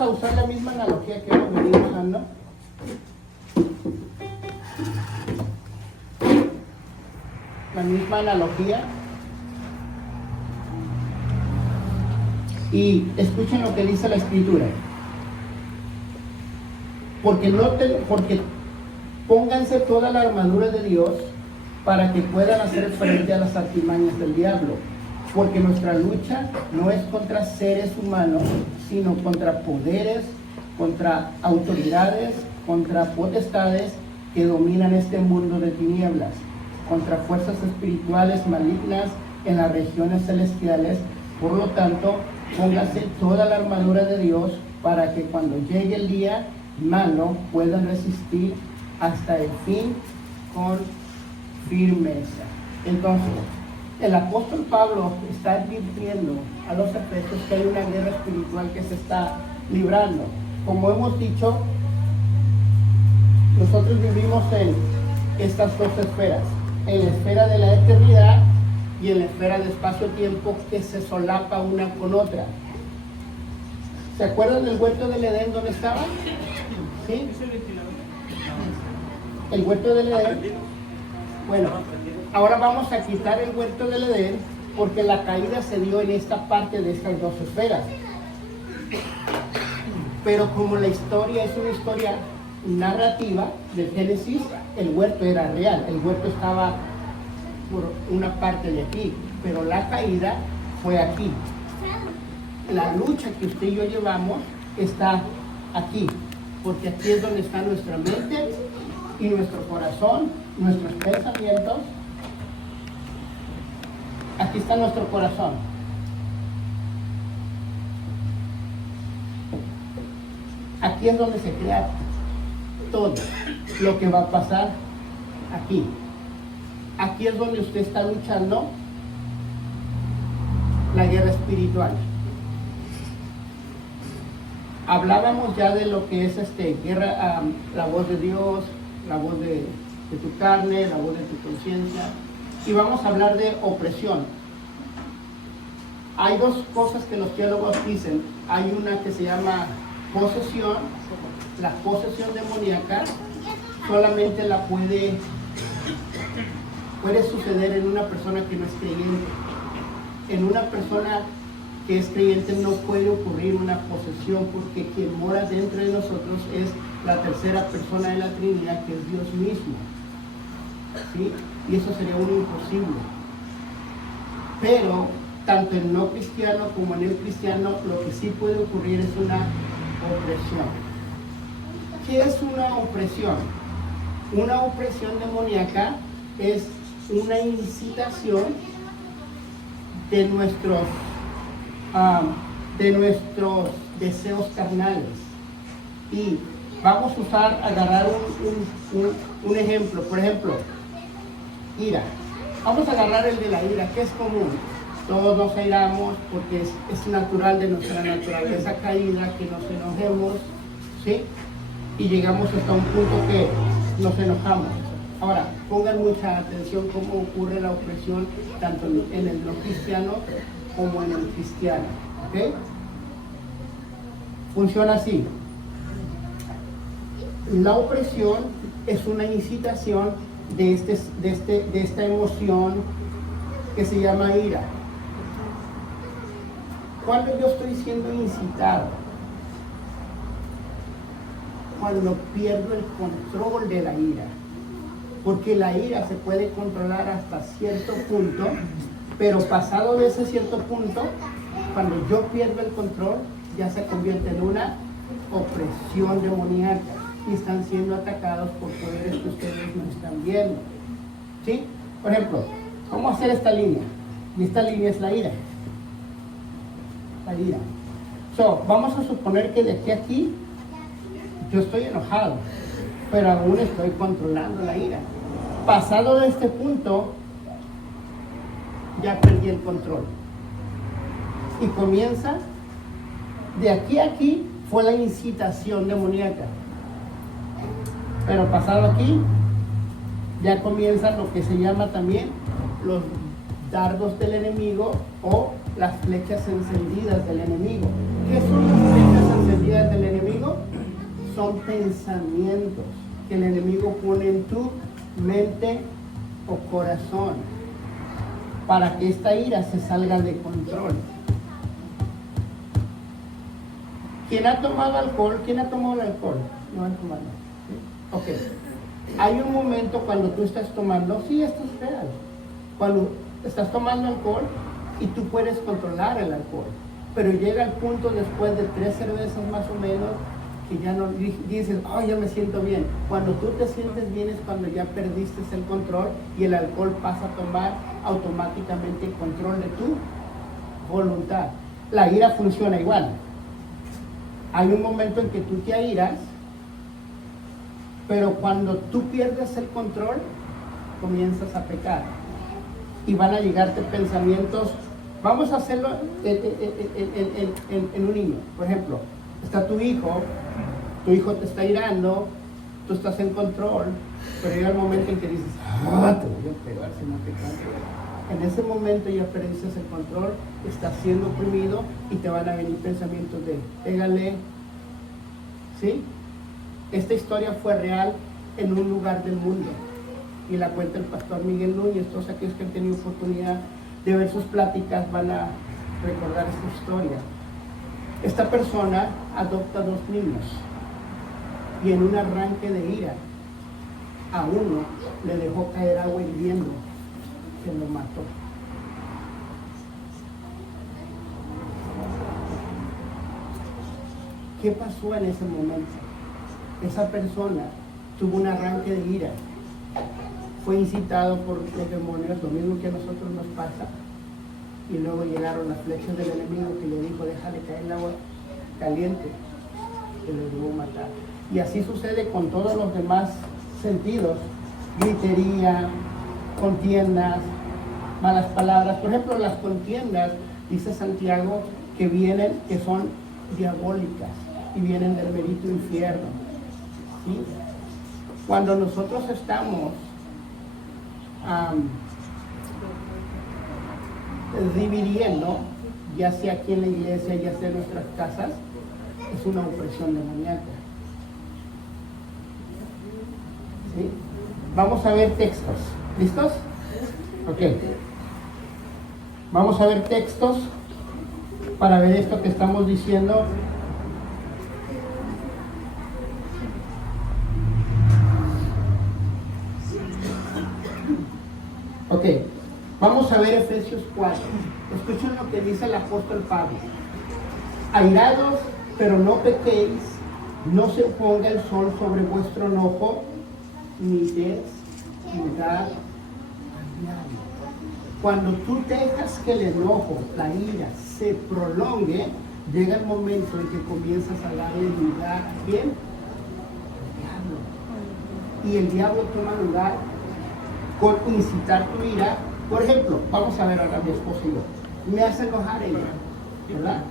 a usar la misma analogía que hemos venido usando. La misma analogía. Y escuchen lo que dice la Escritura. Porque pónganse toda la armadura de Dios para que puedan hacer frente a las artimañas del diablo. Porque nuestra lucha no es contra seres humanos, sino contra poderes, contra autoridades, contra potestades que dominan este mundo de tinieblas, contra fuerzas espirituales malignas en las regiones celestiales. Por lo tanto, pónganse toda la armadura de Dios para que cuando llegue el día malo puedan resistir hasta el fin con firmeza. Entonces, el apóstol Pablo está advirtiendo a los efesios que hay una guerra espiritual que se está librando. Como hemos dicho, nosotros vivimos en estas dos esferas, en la esfera de la eternidad y en la esfera de espacio-tiempo que se solapa una con otra. ¿Se acuerdan del huerto del Edén donde estaba? ¿Sí? El huerto del Edén. Bueno, ahora vamos a quitar el huerto del Edén porque la caída se dio en esta parte de estas dos esferas. Pero como la historia es una historia narrativa del Génesis, el huerto era real, el huerto estaba por una parte de aquí, pero la caída fue aquí. La lucha que usted y yo llevamos está aquí, porque aquí es donde está nuestra mente y nuestro corazón, nuestros pensamientos. Aquí está nuestro corazón. Aquí es donde se crea todo lo que va a pasar aquí. Aquí es donde usted está luchando la guerra espiritual. Hablábamos ya de lo que es guerra, la voz de Dios, la voz de tu carne, la voz de tu conciencia. Y vamos a hablar de opresión. Hay dos cosas que los teólogos dicen. Hay una que se llama posesión. La posesión demoníaca solamente la puede suceder en una persona que no es creyente. En una persona que es creyente no puede ocurrir una posesión, porque quien mora dentro de nosotros es la tercera persona de la Trinidad, que es Dios mismo. ¿Sí? Y eso sería un imposible. Pero tanto en no cristiano como en el cristiano, lo que sí puede ocurrir es una opresión. ¿Qué es una opresión? Una opresión demoníaca es una incitación de nuestros deseos carnales. Y vamos a agarrar un ejemplo. Por ejemplo, ira. Vamos a agarrar el de la ira, que es común. Todos nos airamos porque es natural de nuestra naturaleza caída que nos enojemos, ¿sí? Y llegamos hasta un punto que nos enojamos. Ahora, pongan mucha atención cómo ocurre la opresión tanto en el no cristiano como en el cristiano, ¿ok? Funciona así. La opresión es una incitación de esta emoción que se llama ira. ¿Cuándo yo estoy siendo incitado? Cuando pierdo el control de la ira. Porque la ira se puede controlar hasta cierto punto, pero pasado de ese cierto punto, cuando yo pierdo el control, ya se convierte en una opresión demoníaca y están siendo atacados por poderes que ustedes no están viendo. ¿Sí? Por ejemplo, vamos a hacer esta línea, y esta línea es la ira. La ira. Vamos a suponer que de aquí a aquí yo estoy enojado, pero aún estoy controlando la ira. Pasado de este punto, ya perdí el control. Y comienza, de aquí a aquí, fue la incitación demoníaca. Pero pasado aquí, ya comienzan lo que se llama también los dardos del enemigo o las flechas encendidas del enemigo. ¿Qué son las flechas encendidas del son pensamientos que el enemigo pone en tu mente o corazón para que esta ira se salga de control. ¿Quién ha tomado alcohol? ¿Quién ha tomado el alcohol? No han tomado. ¿Sí? Ok. Hay un momento cuando tú estás tomando, sí, esto es real. Cuando estás tomando alcohol y tú puedes controlar el alcohol, pero llega el punto después de 3 cervezas más o menos que ya no dices, oh, ya me siento bien. Cuando tú te sientes bien es cuando ya perdiste el control y el alcohol pasa a tomar automáticamente el control de tu voluntad. La ira funciona igual. Hay un momento en que tú te airas, pero cuando tú pierdes el control, comienzas a pecar. Y van a llegarte pensamientos. Vamos a hacerlo en un niño. Por ejemplo, está tu hijo te está irando, tú estás en control, pero llega el momento en que dices, te voy a pegar si no te canso. En ese momento ya perdiste el control, estás siendo oprimido y te van a venir pensamientos de, pégale. ¿Sí? Esta historia fue real en un lugar del mundo y la cuenta el pastor Miguel Núñez. Todos aquellos que han tenido oportunidad de ver sus pláticas van a recordar esta historia. Esta persona adopta 2 niños y en un arranque de ira a uno le dejó caer agua hirviendo que lo mató. ¿Qué pasó en ese momento? Esa persona tuvo un arranque de ira, fue incitado por los demonios, lo mismo que a nosotros nos pasa, y luego llegaron las flechas del enemigo que le dijo, déjale caer el agua caliente, que le debo matar. Y así sucede con todos los demás sentidos, gritería, contiendas, malas palabras. Por ejemplo, las contiendas, dice Santiago, que son diabólicas y vienen del bendito infierno. ¿Sí? Cuando nosotros estamos dividiendo, ya sea aquí en la iglesia, ya sea en nuestras casas, es una opresión demoníaca. ¿Sí? Vamos a ver textos. ¿Listos? Ok. Vamos a ver textos para ver esto que estamos diciendo. Ok, vamos a ver Efesios 4. Escuchen lo que dice el apóstol Pablo. Airados, pero no pequéis, no se ponga el sol sobre vuestro enojo, ni des lugar al diablo. Cuando tú dejas que el enojo, la ira, se prolongue, llega el momento en que comienzas a darle lugar a ¿quién? Al diablo. Y el diablo toma lugar con incitar tu ira. Por ejemplo, vamos a ver ahora mi esposo y yo. Me hace enojar ella, ¿verdad?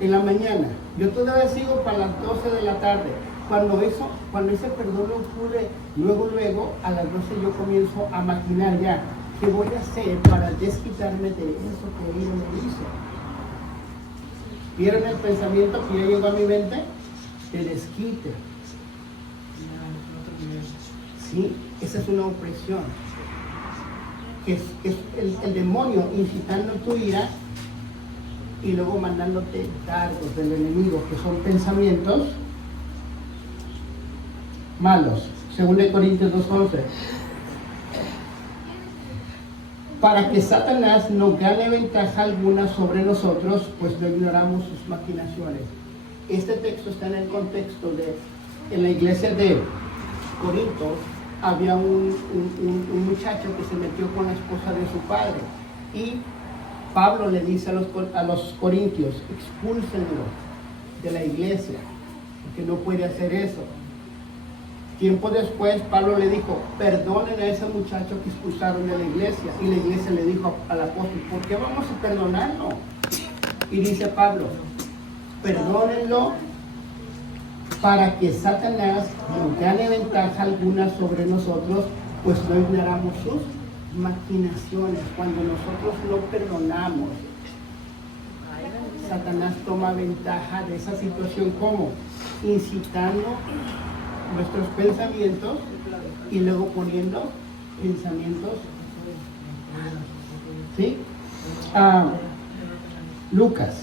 En la mañana, yo todavía sigo para las 12 de la tarde. Cuando ese perdón lo pude, luego a las 12 yo comienzo a maquinar ya. ¿Qué voy a hacer para desquitarme de eso que ella me hizo? ¿Vieron el pensamiento que ya llegó a mi mente? Que desquite. Sí, esa es una opresión. Que es el demonio incitando tu ira y luego mandándote dardos del enemigo, que son pensamientos malos. 2 Corintios 2:11. Para que Satanás no gane ventaja alguna sobre nosotros, pues no ignoramos sus maquinaciones. Este texto está en el contexto de, en la iglesia de Corinto, había un muchacho que se metió con la esposa de su padre. Y Pablo le dice a los corintios, expúlsenlo de la iglesia, porque no puede hacer eso. Tiempo después, Pablo le dijo, perdonen a ese muchacho que expulsaron de la iglesia. Y la iglesia le dijo al apóstol, ¿por qué vamos a perdonarlo? Y dice Pablo, perdónenlo para que Satanás no gane ventaja alguna sobre nosotros, pues no ignoramos sus maquinaciones. Cuando nosotros no perdonamos, Satanás toma ventaja de esa situación, ¿cómo? Incitando nuestros pensamientos y luego poniendo pensamientos. ¿Sí? Lucas.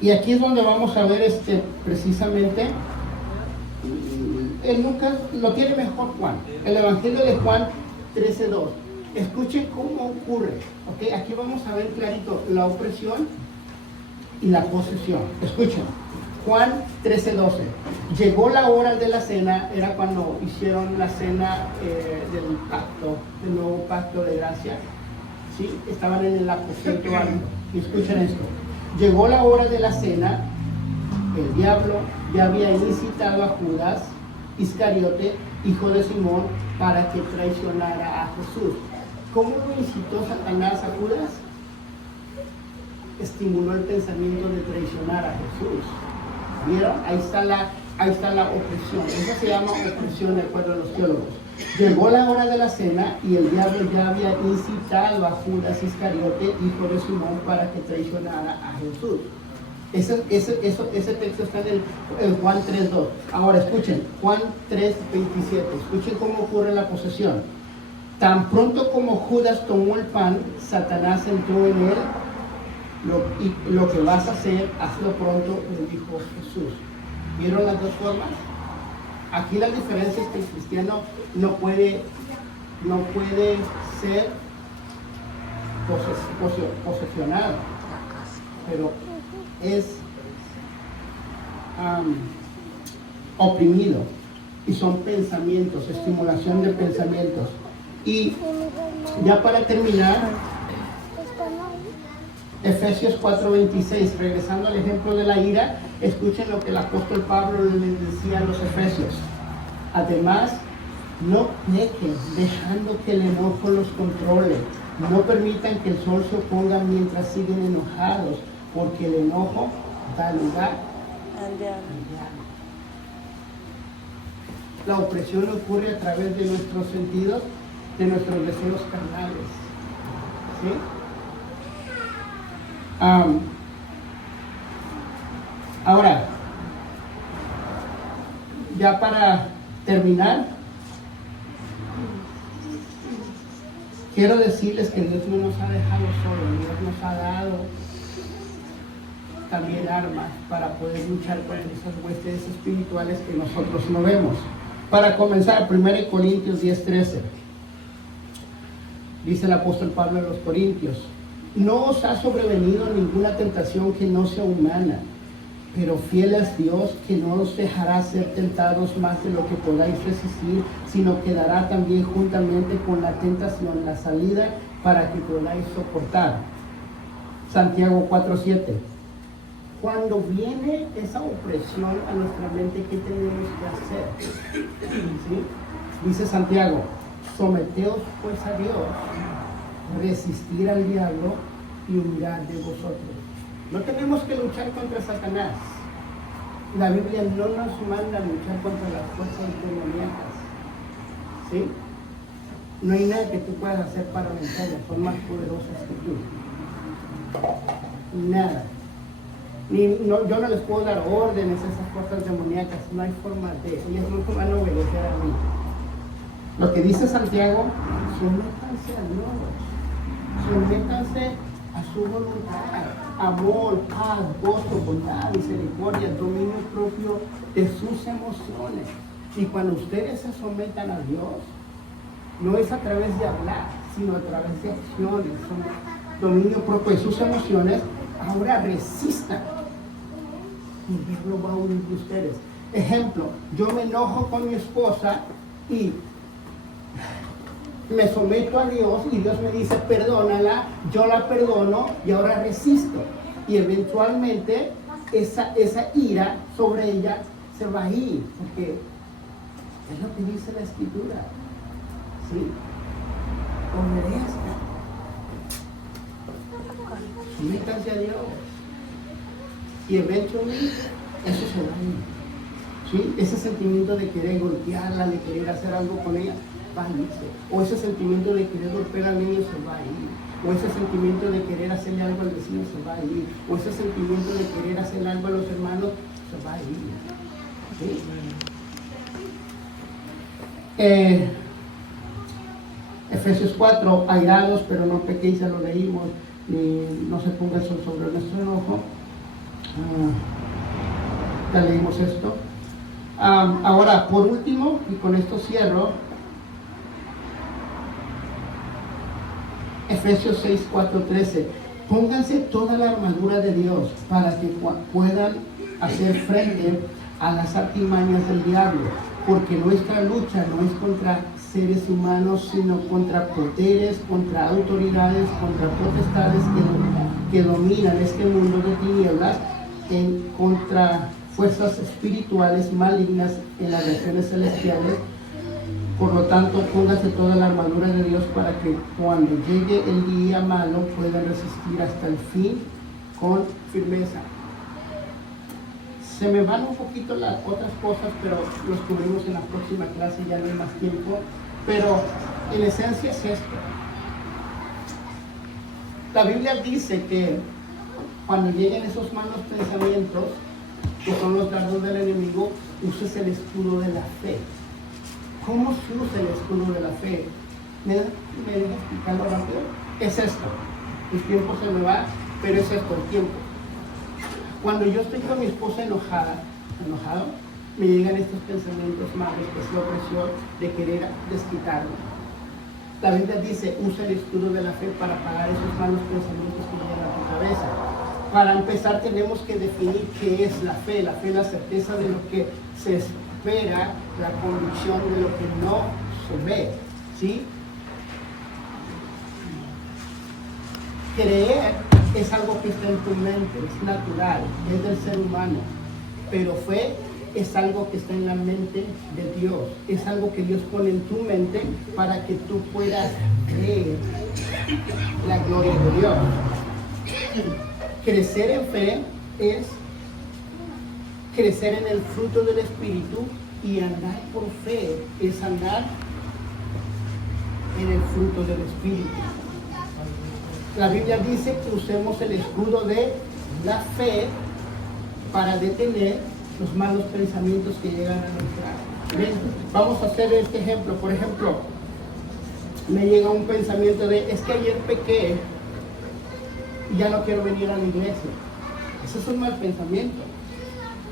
Y aquí es donde vamos a ver precisamente, en Lucas lo tiene mejor Juan, el Evangelio de Juan 13:2. Escuchen cómo ocurre, ¿ok? Aquí vamos a ver clarito la opresión y la posesión. Escuchen, Juan 13:12. Llegó la hora de la cena, era cuando hicieron la cena del nuevo pacto de gracia. ¿Sí? Estaban en el aposento alto. Y escuchen esto. Llegó la hora de la cena, el diablo ya había incitado a Judas Iscariote, hijo de Simón, para que traicionara a Jesús. ¿Cómo lo incitó Satanás a Judas? Estimuló el pensamiento de traicionar a Jesús. ¿Vieron? Ahí está la opresión. Esa se llama opresión de acuerdo a los teólogos. Llegó la hora de la cena y el diablo ya había incitado a Judas Iscariote, hijo de Simón, para que traicionara a Jesús. Ese texto está en Juan 3:2. Ahora escuchen, Juan 3:27. Escuchen cómo ocurre la posesión. Tan pronto como Judas tomó el pan, Satanás entró en él. Lo que vas a hacer, hazlo pronto, le dijo Jesús. ¿Vieron las dos formas? Aquí la diferencia es que el cristiano no puede ser posesionado, pero es oprimido, y son pensamientos, estimulación de pensamientos. Y ya para terminar, Efesios 4:26, regresando al ejemplo de la ira, escuchen lo que el apóstol Pablo les decía a los efesios. Además, no pequen dejando que el enojo los controle. No permitan que el sol se oponga mientras siguen enojados, porque el enojo da lugar al diablo. La opresión ocurre a través de nuestros sentidos, de nuestros deseos carnales. ¿Sí? Ahora, ya para terminar, quiero decirles que Dios no nos ha dejado solos. Dios nos ha dado también armas para poder luchar con esas huestes espirituales que nosotros no vemos. Para comenzar, 1 Corintios 10:13, dice el apóstol Pablo a los Corintios: no os ha sobrevenido ninguna tentación que no sea humana, pero fiel es Dios, que no os dejará ser tentados más de lo que podáis resistir, sino que dará también juntamente con la tentación la salida para que podáis soportar. Santiago 4:7. Cuando viene esa opresión a nuestra mente, ¿qué tenemos que hacer? ¿Sí? Dice Santiago: someteos pues a Dios, resistir al diablo y huirá de vosotros. No tenemos que luchar contra Satanás. La Biblia no nos manda a luchar contra las fuerzas demoníacas. ¿Sí? No hay nada que tú puedas hacer para vencerlas, son más poderosas que tú. Nada. Yo no les puedo dar órdenes a esas fuerzas demoníacas, no hay forma de. Ellas no van a obedecer a mí. Lo que dice Santiago: sométanse a Dios, sométanse a su voluntad, amor, paz, gozo, bondad, misericordia, dominio propio de sus emociones. Y cuando ustedes se sometan a Dios, no es a través de hablar, sino a través de acciones, son dominio propio de sus emociones. Ahora resistan y Dios lo va a unir de ustedes. Ejemplo, yo me enojo con mi esposa y me someto a Dios y Dios me dice perdónala, yo la perdono y ahora resisto. Y eventualmente esa ira sobre ella se va a ir, porque es lo que dice la Escritura. ¿Sí? Obedezcan. Sométanse a Dios. Y eventualmente eso se va a ir. ¿Sí? Ese sentimiento de querer golpearla, de querer hacer algo con ella, va a irse. O ese sentimiento de querer golpear al niño se va a ir. O ese sentimiento de querer hacerle algo al vecino se va a ir. O ese sentimiento de querer hacerle algo a los hermanos se va a ir. ¿Sí? Efesios 4, airados, pero no pequéis, ya lo leímos, ni no se ponga el sol sobre nuestro enojo. Ya leímos esto. Ahora, por último, y con esto cierro, Efesios 6, 4, 13. Pónganse toda la armadura de Dios para que puedan hacer frente a las artimañas del diablo, porque nuestra lucha no es contra seres humanos, sino contra poderes, contra autoridades, contra potestades que dominan este mundo de tinieblas, contra fuerzas espirituales malignas en las regiones celestiales. Por lo tanto, póngase toda la armadura de Dios para que cuando llegue el día malo puedan resistir hasta el fin con firmeza. Se me van un poquito las otras cosas, pero los cubrimos en la próxima clase, ya no hay más tiempo. Pero en esencia es esto. La Biblia dice que cuando lleguen esos malos pensamientos, que son los dardos del enemigo, uses el escudo de la fe. ¿Cómo se usa el escudo de la fe? ¿Me deja explicarlo rápido? Es esto. El tiempo se me va, pero es esto, el tiempo. Cuando yo estoy con mi esposa enojado, me llegan estos pensamientos malos, que es la opresión de querer desquitarme. La Biblia dice, usa el escudo de la fe para apagar esos malos pensamientos que llegan a tu cabeza. Para empezar tenemos que definir qué es la fe. La fe es la certeza de lo que se espera, la convicción de lo que no se ve. ¿Sí? Creer es algo que está en tu mente, es natural, es del ser humano. Pero fe es algo que está en la mente de Dios. Es algo que Dios pone en tu mente para que tú puedas creer la gloria de Dios. Crecer en fe es crecer en el fruto del Espíritu, y andar por fe es andar en el fruto del Espíritu. La Biblia dice que usemos el escudo de la fe para detener los malos pensamientos que llegan a nuestra mente. Vamos a hacer este ejemplo. Por ejemplo, me llega un pensamiento de, es que ayer pequé y ya no quiero venir a la iglesia. Eso es un mal pensamiento.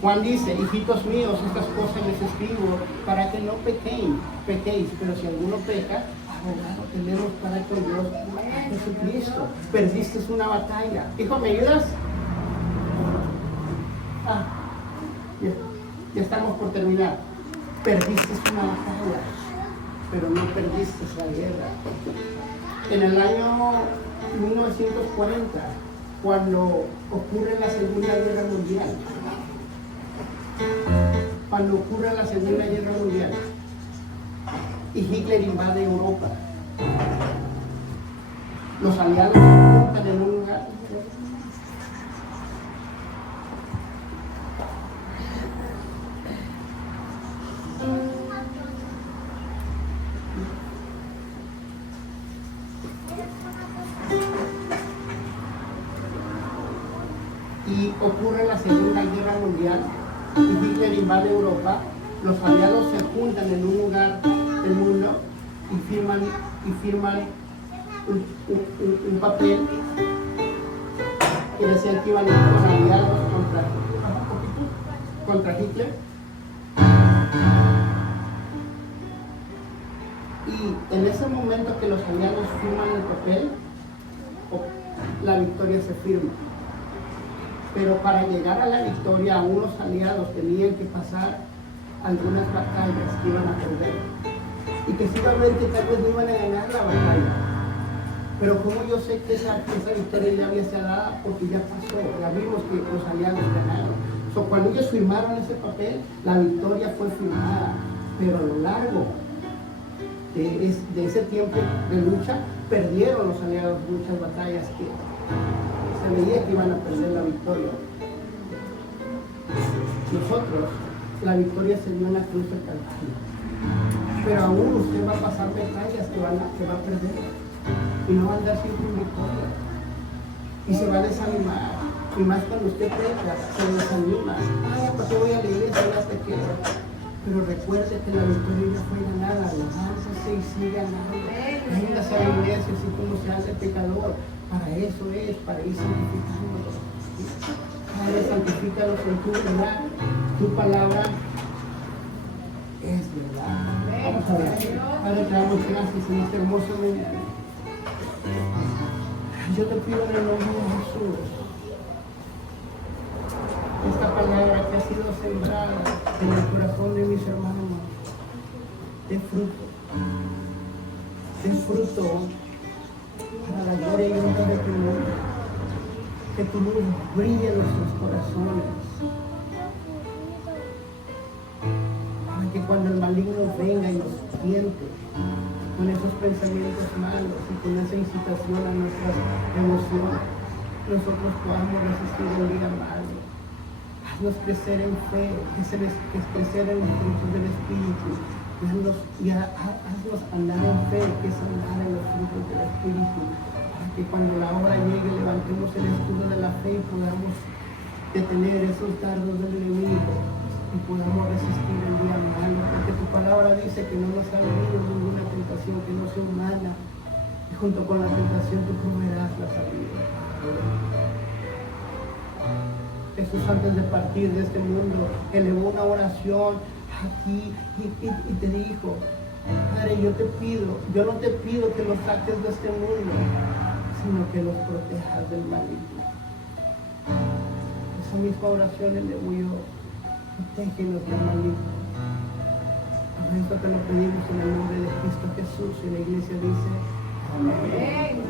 Juan dice, hijitos míos, estas cosas les escribo para que no pequéis, pero si alguno peca, abogado tenemos para con Dios, Jesucristo. Perdiste una batalla. Hijo, ¿me ayudas? Ya estamos por terminar. Perdiste una batalla, pero no perdiste la guerra. En el año 1940, cuando ocurre la Segunda Guerra Mundial, y Hitler invade Europa, los aliados se juntan en un lugar. Y ocurre la Segunda Guerra Mundial y Hitler invade Europa. Los aliados se juntan en un lugar del mundo y firman un papel que decía que iban a ser los aliados contra Hitler. Y en ese momento que los aliados firman el papel, la victoria se firma. Pero para llegar a la victoria, aún los aliados tenían que pasar algunas batallas que iban a perder. Y que seguramente tal vez no iban a ganar la batalla. Pero como yo sé que esa victoria ya había sido dada, porque ya pasó, ya vimos que los aliados ganaron. Cuando ellos firmaron ese papel, la victoria fue firmada. Pero a lo largo de ese tiempo de lucha, perdieron los aliados muchas batallas que se veía que iban a perder la victoria. Nosotros, la victoria se dio en la cruz del Calvario. Pero aún usted va a pasar batallas que va a perder. Y no va a andar siempre en victoria. Y se va a desanimar. Y más cuando usted predica, se desanima. Ay, ¿para qué voy a la iglesia? Hasta que... Pero recuerde que la victoria ya fue ganada. Levántate y siga ganando. Véngase a la iglesia así como se hace pecador. Para eso es, para ir santificándolo. Padre, santifícalos en tu verdad. Tu palabra es verdad. Vamos a ver. Padre, te damos gracias en este hermoso mañana. Yo te pido en el nombre de Jesús, esta palabra que ha sido sembrada en el corazón de mis hermanos, de fruto para la gloria y honra de tu nombre. Que tu luz brille en nuestros corazones, para que cuando el maligno venga y nos tiente con esos pensamientos malos y con esa incitación a nuestras emociones, nosotros podamos resistir el día malo. Haznos crecer en fe, crecer en los frutos del Espíritu. Haznos andar en fe, que es andar en los frutos del Espíritu. Para que cuando la hora llegue levantemos el escudo de la fe y podamos detener esos dardos del enemigo y podamos resistir el día malo. Porque tu palabra dice que no nos ha venido ninguna tentación que no sea humana. Y junto con la tentación tú proveerás la salida. Jesús, antes de partir de este mundo, elevó una oración a ti y te dijo: Padre, yo no te pido que los saques de este mundo, sino que los protejas del maligno. Esa misma oración elevó yo: protégenos del maligno. Por esto te lo pedimos en el nombre de Cristo Jesús, y la iglesia dice: amén.